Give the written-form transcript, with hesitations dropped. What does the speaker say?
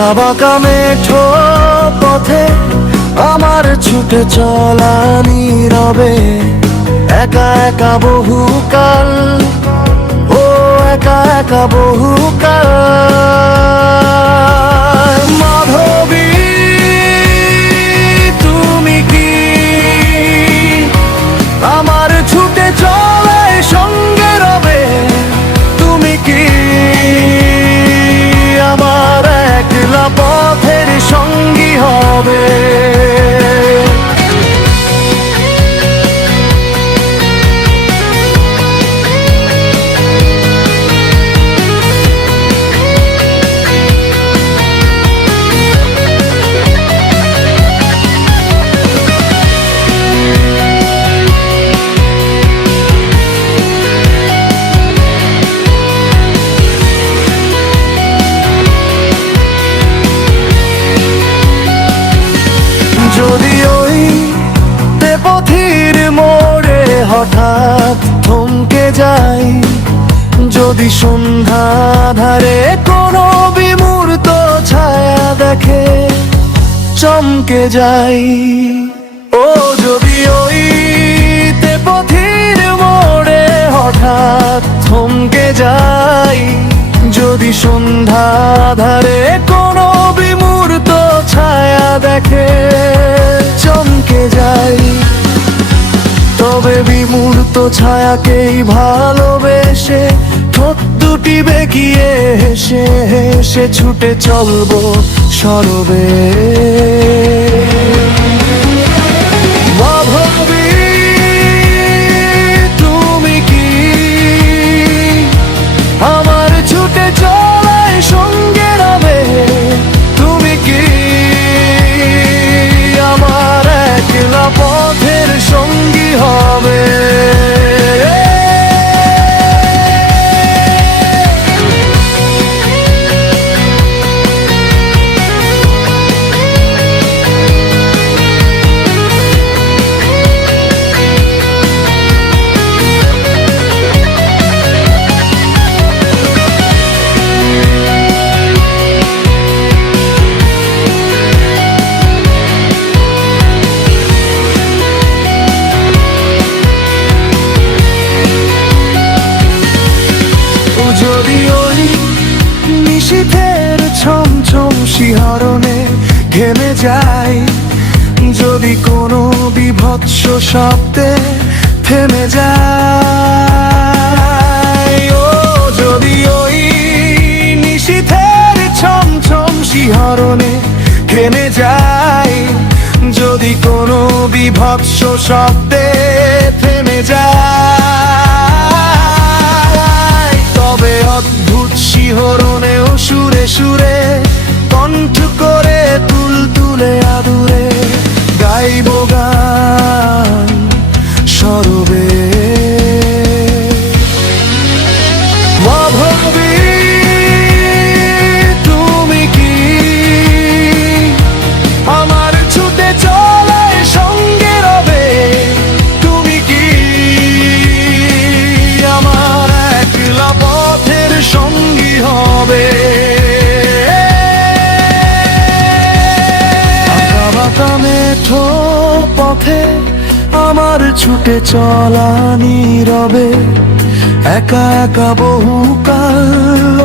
আঁকা বাঁকা মেঠো পথে আমার ছুটে চলা নীরবে, একা একা বহুকাল, ও একা একা বহুকাল। মাধবী তুমি কি আমার ছুটে চলায় সঙ্গে রবে? তুমি কি আমার একলা পথের সঙ্গী হবে? যদি ওই পথির মোড়ে হঠাৎ থমকে যাই, যদি সন্ধ্যা ধারে কোনো বিমূর্ত ছায়া দেখে চমকে যাই, ও যদি ওই পথির মোড়ে হঠাৎ থমকে যাই, যদি সন্ধ্যা ধারে কোনো বিমূর্ত ছায়া দেখে চমকে যাই, তবে বিমূর্ত ছায়াকেই ভালোবেসে ঠোঁট দুটি বেঁকিয়ে হেসে হেসে ছুটে চলবো সরবে। মাধবী তুমি কি আমার ছুটে চলায় সঙ্গে রবে? তুমি কি আমার একলা পথের সঙ্গী হবে? যদি ওই নিশীথের ছমছম শিহরণে ঘেমে যাই, যদি কোনো বিভৎস শব্দে থেমে যাই, ও যদি ওই নিশীথের ছমছম শিহরণে ঘেমে যাই, যদি কোনো বিভৎস শব্দে থেমে যায়, তবে অদ্ভুত শিহরণেও সুরে সুরে কণ্ঠ করে তুলতুলে আদুরে গাইব গান সরবে। মাধবী তুমি কি আমার ছুটে চলায় সঙ্গে রবে? তুমি কি আমার একলা পথের সঙ্গী হবে? আঁকা বাঁকা মেঠো পথে আমার ছুটে চলা নীরবে, একা একা বহুকাল।